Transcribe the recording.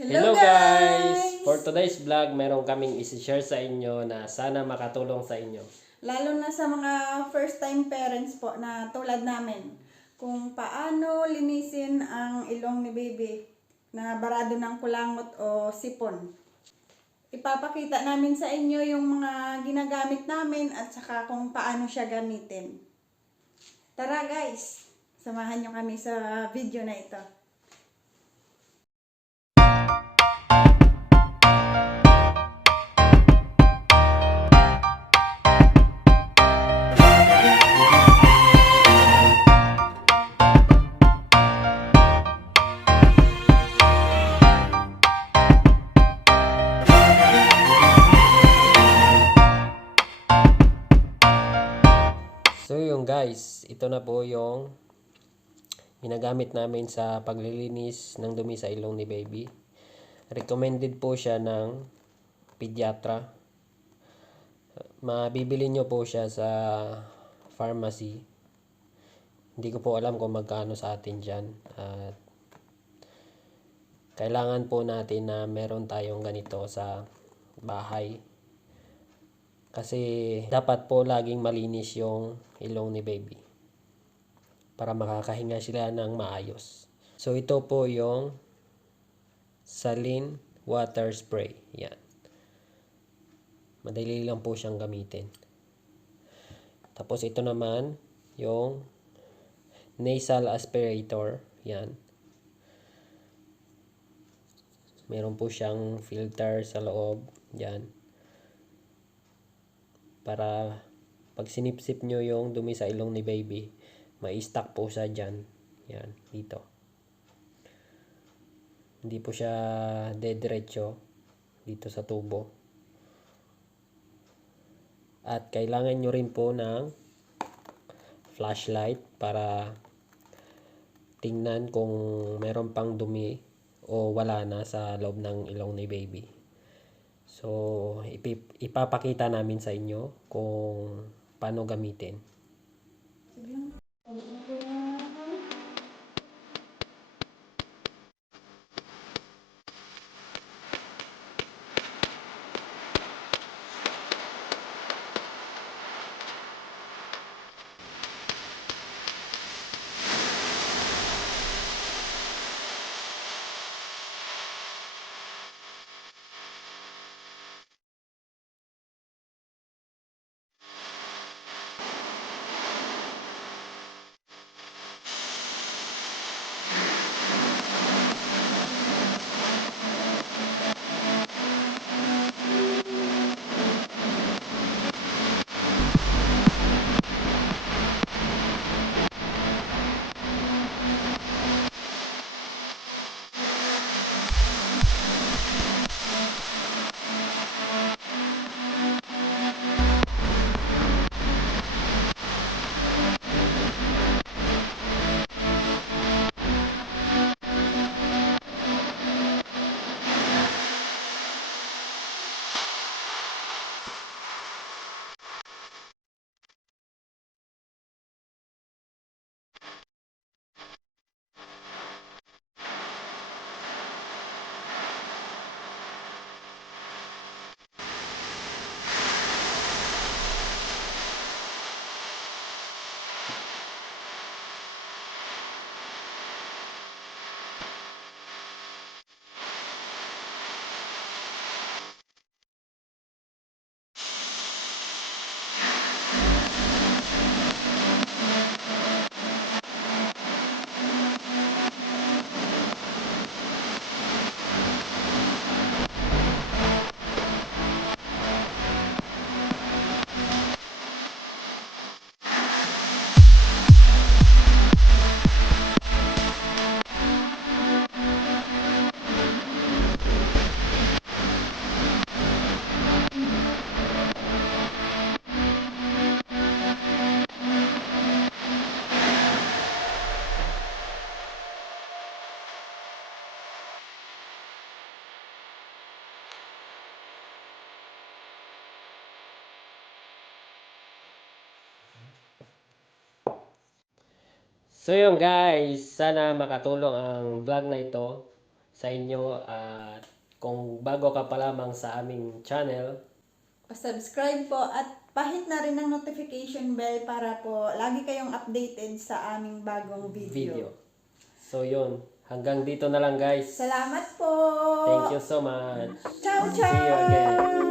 Hello guys! For today's vlog, meron kaming isi-share sa inyo na sana makatulong sa inyo. Lalo na sa mga first time parents po na tulad namin. Kung paano linisin ang ilong ni baby na barado ng kulangot o sipon. Ipapakita namin sa inyo yung mga ginagamit namin at saka kung paano siya gamitin. Tara guys! Samahan nyo kami sa video na ito. So yung guys, ito na po yung ginagamit namin sa paglilinis ng dumi sa ilong ni baby. Recommended po siya ng pediatra. Mabibili nyo po siya sa pharmacy. Hindi ko po alam kung magkano sa atin dyan. At kailangan po natin na meron tayong ganito sa bahay. Kasi dapat po laging malinis yung ilong ni baby. Para makakahinga sila ng maayos. So ito po yung saline water spray. Yan. Madali lang po siyang gamitin. Tapos ito naman yung nasal aspirator. Yan. Meron po siyang filter sa loob. Yan para pag sinipsip nyo yung dumi sa ilong ni baby, may stuck po siya dyan. Yan, dito. Hindi po siya dediretso dito sa tubo. At kailangan nyo rin po ng flashlight para tingnan kung meron pang dumi o wala na sa loob ng ilong ni baby. So, ipi- ipapakita namin sa inyo kung paano gamitin. So yun guys, sana makatulong ang vlog na ito sa inyo at kung bago ka pa lamang sa aming channel, Pa-subscribe po at pahit na rin ng notification bell para po lagi kayong updated sa aming bagong video. video. So yun, hanggang dito na lang guys. Salamat po! Thank you so much. Ciao, See you again.